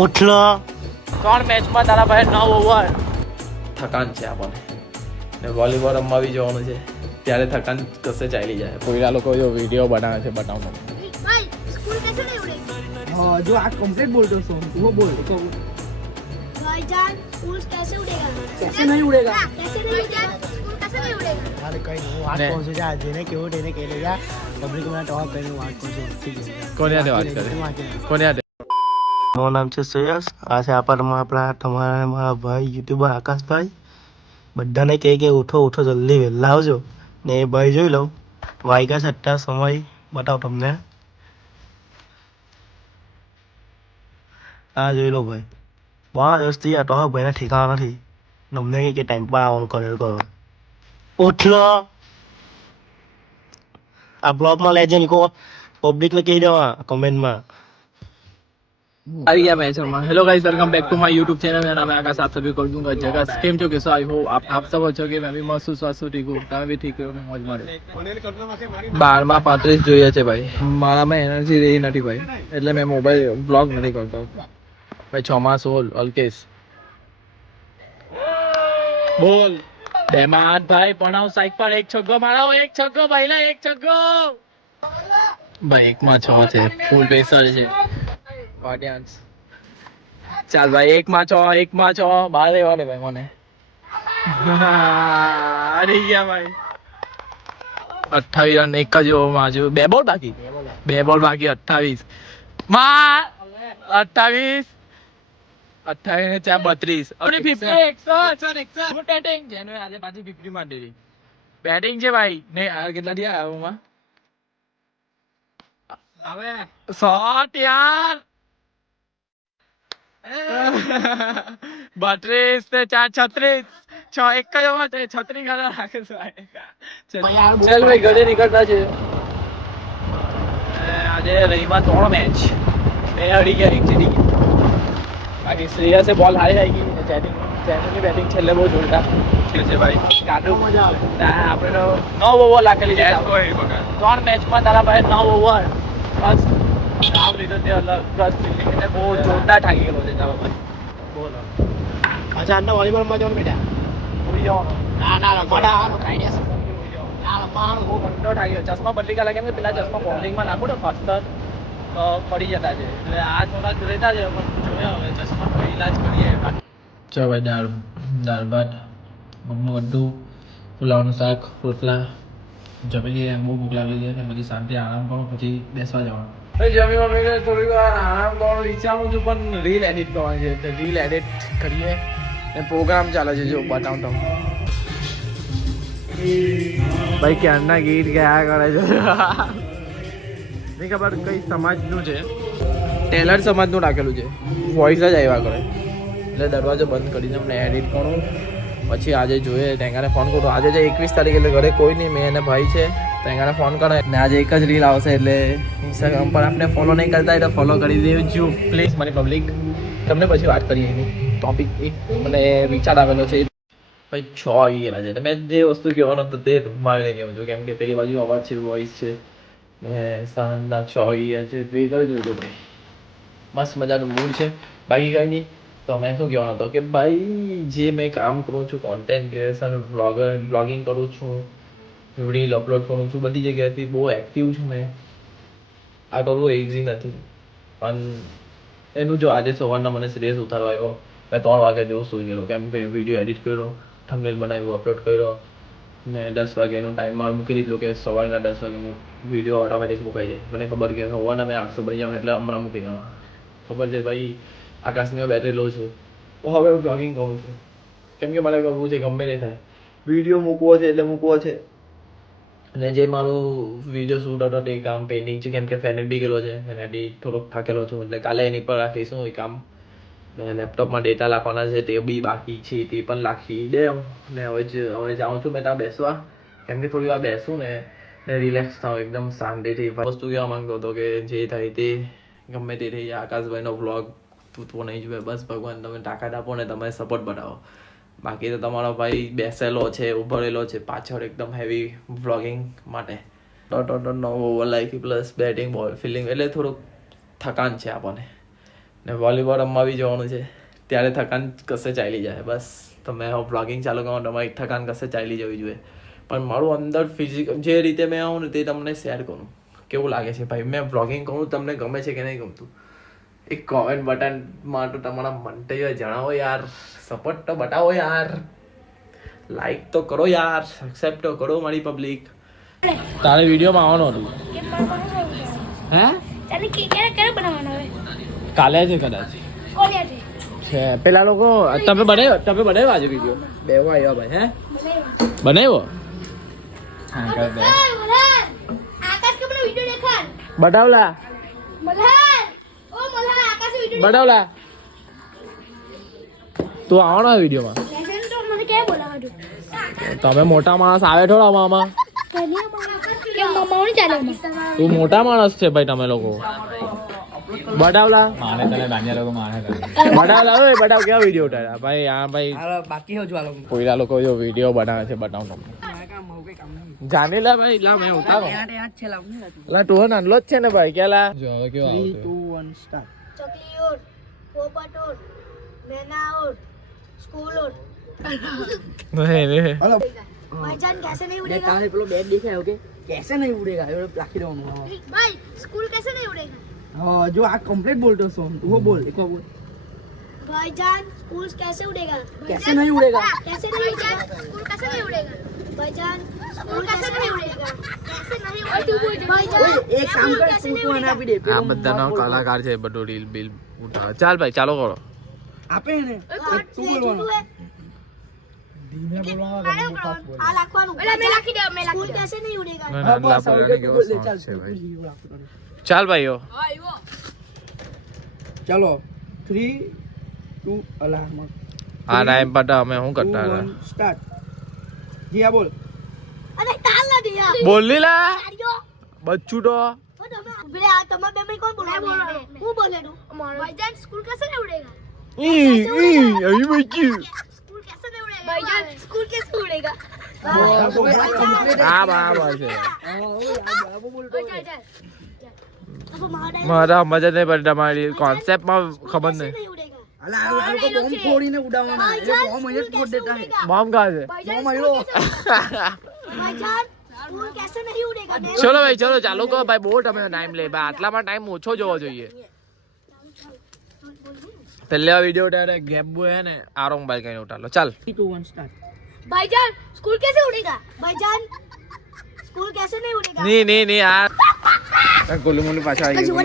ઉઠલો 3 મેચમાં તારા ભાઈ 9 ઓવર. થકાન છે આપણને ને વોલીબોલ રમવા બી જવાનું છે ત્યારે થકાન કશે ચાલી જાય. કોઈના લોકો જો વિડીયો બનાવે છે બતાવવાનો. भाई स्कूल कैसे नहीं उड़ेगा? हाँ जो आज कंप्लीट बोल रहे हो वो बोल तो भाईजान स्कूल कैसे उड़ेगा? कैसे नहीं उड़ेगा? कैसे नहीं उड़ेगा? स्कूल कैसे नहीं उड़ेगा? अरे कहीं नहीं आज नहीं। कौन से जा जेने केवो देने के ले जा पब्लिक में टॉप करने आज कौन से ठीक है કોની સાથે વાત કરે કોની સાથે મારું નામ છે શ્રેયસ. આ છે આપણા તમારા મારા ભાઈ યુટ્યુબર આકાશભાઈ. બધાને કહે કે ઉઠો ઉઠો જલ્દી વહેલા આવજો ને એ ભાઈ જોઈ લઉં વાગ્યા છે અત્યારે સમય બતાવો તમને. આ જોઈ લો ભાઈ 12 વર્ષથી આ તો ભાઈને ઠેકાણા નથી ને અમને કહે કે ટાઈમ પર આવવાનું કરો. ઉઠલો આ બ્લોગમાં લેજે નીકો પબ્લિકને કહી દેવા કમેન્ટમાં. આવી ગયા मैचમાં. Hello guys welcome back to my YouTube channel. मेरा नाम है आकाश. आप सभी को दूंगा जगह केम છો कैसे आई हो आप सब अच्छो કે मैं भी मस्त स्वास्थ्य ठीक हूँ તમે भी ठीक हो મોજ મારે. 12 માં 35 જોઈએ છે ભાઈ. મારામાં એનર્જી રહી નથી ભાઈ એટલે મેં મોબાઈલ બ્લોગ નથી કરતો ભાઈ. 6 માસ અલ્કેશ બોલ બેમાન ભાઈ ભણાવ સાઈક પર એક છગ્ગો મારો એક છગ્ગો ભાઈ ના એક છગ્ગો ભાઈ 1 માં 6 છે ફૂલ પ્રેશર છે ઓડિયન્સ. ચાલ ભાઈ 1 માં 6 બાર રહેવા દે ભાઈ મને. અરે ગયા ભાઈ 28 રન એક જ ઓવરમાં જો 2 બોલ બાકી 28 માં 28 28 ને 4 32 અને 50 100 ગુડ બેટિંગ જેનો આજે પાછી 50 માં દેરી બેટિંગ છે ભાઈ ને આ કેટલા દિયા આવામાં હવે શોટ યાર 32 ને 4 36 6 એક જ ઓવર 36 ખાના રાખે છે ચાલ ભાઈ ઘરે નીકળતા છે. આજે રહીમાં 3 મેચ 2 હરી ગયા 1 જીતી ગઈ. બાકી શ્રેયસે બોલ હારી આવી ગઈ. ચેનલની બેટિંગ છેલ્લે બહુ જોરદાર છે ભાઈ. કાઢો મજા આવે આપણે તો 9 ઓવર લાખેલી છે 3 મેચમાં તારા ભાઈ 9 ઓવર બસ નામ લીધો તે અલગ પ્લસ ફિલ્ડિંગ એટલે બહુ જોરદાર થાકી ગયેલો છે તારા ભાઈ. બોલો अच्छा अन्ना वॉलीबॉल में जाओ बेटा ઉડી જવાનો ना बड़ा आइडिया ના રમવાનો બહુ ઘંટો થાક્યો. ચશ્મા બદલી કાઢે કેમ કે પેલા ચશ્મા બોલિંગમાં નાખો ને ફાસ્ટર પડી જતા છે એટલે આ થોડાક રહેતા છે પણ જોયા હવે ચશ્મા પર ઈલાજ કરીએ. ચો ભાઈ દાળ ભાત મમ્મી બધું પુલાવનું શાક રોટલા જમી લઈએ. બહુ ભૂખ લાગી છે પછી શાંતિ આરામ કરો પછી બેસવા જવાનું. જમી મમ્મીને થોડી વાર આરામ કરવાનું વિચારું છું પણ રીલ એડિટ કરવાની છે એટલે રીલ એડિટ કરીએ ને પ્રોગ્રામ ચાલે છે જો બતાવું તમને ભાઈ ક્યારના ગીત ગયા કરે છે. નહીં ખબર કઈ સમાજનું છે ટેલર સમાજનું રાખેલું છે વોઇસ જ આવ્યા કરે એટલે દરવાજો બંધ કરીને અમને એડિટ કરું પછી આજે જોઈએ ટેંગાને ફોન કરું. આજે છે 21 તારીખ એટલે ઘરે કોઈ નહીં મેં અને ભાઈ છે ટેંગાને ફોન કરે ને આજે એક જ રીલ આવશે એટલે ઇન્સ્ટાગ્રામ પર આપણે ફોલો નહીં કરતા હોય તો ફોલો કરી દેજો પ્લીઝ મારી પબ્લિક. તમને પછી વાત કરીએ એની ટોપિક મને વિચાર આવેલો છે ભાઈ 6 આવી ગયેલા છે. તમે જે વસ્તુ કહેવાનો તો તે મારે કહેવું છું કેમ કે પેલી બાજુ અવાજ છે વોઇસ છે ને સાંજના 6 આવી ગયા છે તે કરી જોજો ભાઈ. મસ્ત મજાનું મૂડ છે બાકી કંઈ નહીં. તો મેં શું કહેવાનો હતો કે ભાઈ જે મેં કામ કરું છું કોન્ટેન્ટ ક્રિએશન બ્લોગિંગ કરું છું રીલ અપલોડ કરું છું બધી જગ્યાએથી બહુ એક્ટિવ છું મેં. આ કરવું ઇઝી નથી પણ એનું જો આજે સવારના મને સિરિયસ ઉતારવા આવ્યો મેં 3 વાગે જેવું સૂઈ ગયેલો કેમ કે વિડીયો એડિટ કર્યો થંબનેલ બનાવ્યું અપલોડ કર્યો ને 10 વાગ્યાનો ટાઈમમાં મૂકી દીધું કે સવારના 10 વાગે વિડીયો ઓટોમેટિક મુકાઈ જાય. મને ખબર કે સવારના મેં 800 બની જાઉં એટલે હમણાં મૂકી દેવા ખબર છે ભાઈ. આકાશની બેટરી લો છું તો હવે હું બ્લોગિંગ કરું છું કેમ કે મને કરવું છે ગમે તે થાય વિડીયો મૂકવો છે એટલે મૂકવો છે. અને જે મારું વિડીયો શૂટ હતો તે કામ પેન્ડિંગ છે કેમ કે ફેન બી ગયેલો છે એનાથી થોડોક થાકેલો છું એટલે કાલે એની પર રાખીશું એ કામ. ને લેપટોપમાં ડેટા લખવાના છે તે બી બાકી છે તે પણ લખી દે. ને હવે જાઉં છું મેં ત્યાં બેસવા કેમ કે થોડી વાર બેસું ને રિલેક્સ થાવ એકદમ શાંતિથી. વસ્તુ કહેવા માંગતો હતો કે જે થાય તે ગમે તે થઈ જાય આકાશભાઈનો વ્લોગ તૂટવો નહીં જોઈએ બસ ભગવાન તમે તાકાત આપો ને તમે સપોર્ટ બનાવો. બાકી તો તમારો ભાઈ બેસેલો છે ઉભો રહેલો છે પાછળ એકદમ હેવી વ્લોગિંગ માટે. 9 ઓવર લાઈફી પ્લસ બેટિંગ બોલ ફિલ્ડિંગ એટલે થોડુંક થકાન છે આપણને ને વોલીબોલ રમવા બી જવાનું છે. ત્યારે થકાન કશે ચાલી જાય બસ. તો મેં હવે બ્લોગિંગ ચાલુ કરું તમારી થકાન કશે ચાલી જવી જોઈએ. પણ મારું અંદર ફિઝિકલ જે રીતે મેં આવું ને તે તમને શેર કરું. કેવું લાગે છે ભાઈ મેં બ્લોગિંગ કરું તમને ગમે છે કે નહીં ગમતું? એક કોમેન્ટ બટનમાં તો તમારા મંતવ્ય જણાવો યાર. સપોર્ટ તો બતાવો યાર. લાઈક તો કરો યાર. એક્સેપ્ટ તો કરો મારી પબ્લિક. તારે વિડીયોમાં આવવાનું હતું. હે તને ક્યારે બનાવવાનો હવે? કાલે છે કદાચ. કોને છે? છે પેલા લોકો તમે બનાવ્યો આજે વિડીયો બેવો આવ્યો ભાઈ હે બનાવ્યો આકાશ કે મને વિડિયો દેખાડ. બતાવલા મલ્હાર આકાશ વિડિયો બતાવલા તું આવવાનો વિડીયોમાં. લેસન તો મને કે બોલાવજો. તમે મોટા માણસ આવે થોડા મામા. કે મમ્માઓને ચાલે. તું મોટા માણસ છે ભાઈ તમે લોકો. બતાવલા બતાવલા ઓય બતાવ કેવા વિડીયો ઉતાર્યા ભાઈ. આ ભાઈ બાકી હો જો આલો કોઈલા લોકો જો વિડીયો બનાવે છે બતાવ તમને જાણી લા ભાઈ લા મેં ઉતારો યાદ છે લાવ લા તું નાનલો જ છે ને ભાઈ કેલા જો હવે કેવો 3 આવતો 2 1 સ્ટાર્ટ चकली और पोपट और मैना और स्कूल और નહીં રે हेलो भाईजान कैसे नहीं ये उड़ेगा? तारे पेलो बेड दिखाया ओके कैसे नहीं उड़ेगा ये लाखी दो भाई स्कूल कैसे नहीं उड़ेगा? हां जो आ कंप्लीट बोलते हो वो बोल एक बार बोल भाईजान स्कूल कैसे उड़ेगा? कैसे नहीं उड़ेगा कैसे नहीं उड़ेगा? स्कूल कैसे नहीं उड़ेगा? भाईजान स्कूल कैसे नहीं उड़ेगा? कैसे नहीं उड़ेगा? भाईजान ओए एक काम कर कैसे तू नहीं तो उड़ेगा? ना भी दे આ બધાનો કલાકાર છે બધો રીલ બિલ ઉઠાવે. ચાલ ભાઈ ચાલો કરો. આપે ને તું બોલવાનો ધીમે બોલવાનો આ લાખવાનું. એટલે મેં લખી દે સ્કૂલ कैसे नहीं उड़ेगा? ના, ના, લાપરાને કેવો song છે ભાઈ. ચાલ ભાઈઓ चलो 3 2 अल्लाह આ ટાઈમ પર તો અમે શું કરતા હતા स्टार्ट जिया बोल અરે તાલ ના દિયા બોલ લીલા આર્યો બચ્ચું તો ઉભરે આ તમાર બે મે કોણ બોલે? હું બોલે નું ભાઈજાન સ્કૂલ कैसे नहीं उड़ेगा? અહીં બચ્ચું स्कूल कैसे नहीं उड़ेगा? भाईजान स्कूल कैसे उड़ेगा? આ બરાબર છે अब हमारा મારા સમજ જ નહીં પડતી તમારી કોન્સેપ્ટમાં ખબર નહીં. नहीं उड़ेगा. अल्लाह आलू को बम फोड़ीने उड़ावना है ये बम ये फोड़ देता है બોમ્બ કહા છે बम आयो भाईजान स्कूल कैसे नहीं उड़ेगा? ચલો ભાઈ ચલો ચાલુ કરો ભાઈ. બહુ તમે ટાઈમ લે ભાઈ. આટલામાં ટાઈમ ઓછો જોવો જોઈએ. પહેલા વિડીયો ઉતારે ગેપ બોય હે ને આરો મોબાઈલ કઈ ઉતારો. ચાલ 3 2 1 स्टार्ट भाईजान स्कूल कैसे उड़ेगा? भाईजान स्कूल कैसे नहीं उड़ेगा? ની ની ની આ ગોલુ મોલુ પાછા આવી ગયું.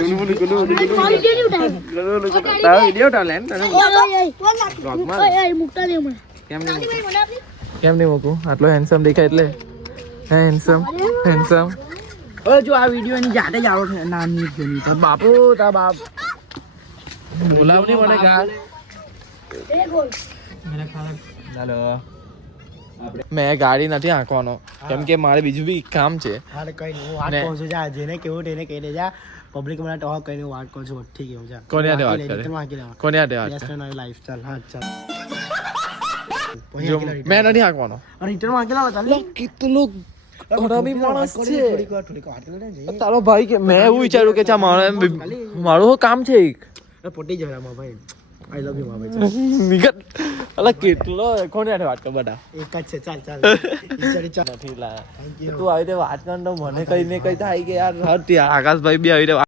ગોલુ મોલુ તારો વિડીયો ઉતારે ને તને બ્લોગમાં કેમ નહીં મૂકું? આટલો હેન્ડસમ દેખાય એટલે હેન્ડસમ ओए जो आ वीडियो ની જાતે જ આવો છે નાની જોની તાર બાપુ તાર બાપ બોલાવની મને કા ચાલો મેં ગાડી નથી હાંકવાનો કેમ કે મારે બીજું બી કામ છે. અરે કઈ નહીં વાત કહું છું જા જેને કેવું તેને કહી દેજા પબ્લિક મને ટોક કરીને વાત કહું છું ઠીક છે જા કોની હાથે વાત કરે? કોની હાથે વાત કરે? બેસ્ટ લાઈફ ચાલ હા ચાલ જો મેં નથી હાંકવાનો. અરે ઇન્ટરવ્યુ આકેલા ચાલ કેટલો ખરાબી માણસ છે થોડીક વાત કરે ને તારો ભાઈ. કે મેં એવું વિચાર્યું કે ચા મારું કામ છે એક પોટી જરા માં ભાઈ આઈ લવ યુ માં ભાઈ નિગત અલા કેટલો કોની હાથે વાત કર બટા એક જ છે ચાલ ચાલ વિચારી ચાલ નથી લા થેન્ક યુ તું આવી રીતે વાત કર તો મને કઈ ને કઈ થાય કે યાર હટ યાર. આકાશભાઈ બી આવી રીતે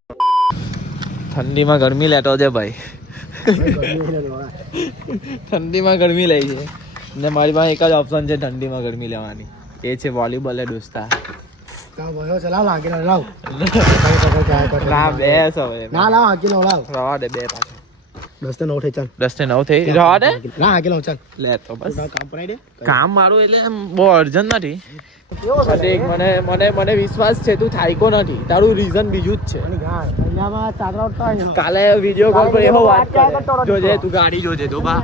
ઠંડીમાં ગરમી લેતો છે ભાઈ. ઠંડીમાં ગરમી લે છે ને મારી પાસે એક જ ઓપ્શન છે ઠંડીમાં ગરમી લેવાની. એ છે વોલીબોલ એ દોસ્તા. કા ભાઈ ચલા લાગે લાવ ના બેસ હવે ના લાવ આકેલો લાવ રવા દે બે પાછો. 10 તો 9 થઈ ચાલ 10 ને 9 થઈ રવા દે ના આકેલો ચાલ લે તો બસ. કામ પડાઈ દે કામ મારું એટલે એમ બહુ અર્જન્ટ નથી. મને વિશ્વાસ છે તું થાયકો નથી. તારું રીઝન બીજું જ છે. અહીંયામાં ચાદરા ઉડતા હોય ને કાલે વિડીયો કોલ પર એવો વાત કરે જોજે તું ગાડી જોજે તો બા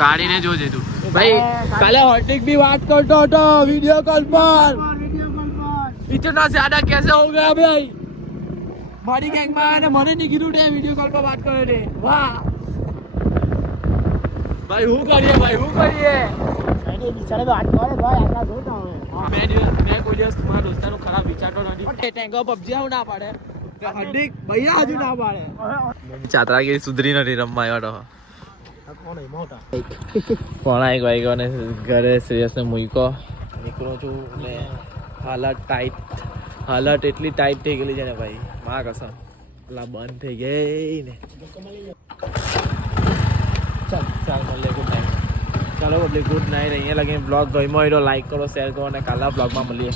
ગાડીને જોજે તું ભાઈ. કાલે હોટિક भी बात करता હતો वीडियो कॉल पर. इतना ज्यादा कैसे हो गया भाई? મારી ગેંગ માં અને મને નહીં કીધું તે વિડીયો કોલ પર વાત કરે છે. વાહ ભાઈ હું કરીએ બિચારે વાત કરે ભાઈ આટલા જોતા હોય મેં કોઈ દિવસ તમારા દોસ્તાનો ખરાબ વિચારતો નથી. ટેંગો પબજી આવું ના પાડે હાર્દિક ભૈયા હજુ ના પાડે ચાતરાગીરી સુધરી નથી રમવા આવ્યો તો કોણ એ મોટા પોણા 1 વાગ્યો ને ઘરે શ્રેયસને મૂક્યો નીકળું છું ને હાલત એટલી ટાઈટ થઈ ગયેલી છે ને ભાઈ માં કસમ પેલા બંધ થઈ ગઈ ને ચાલ મળીએ ગુડ નાઇટ ચાલો પબ્લિક ગુડ નાઇટ અહીંયા લગીને બ્લોગ ગમ્યો હોય તો લાઈક કરો શેર કરો અને કાલના બ્લોગમાં મળીએ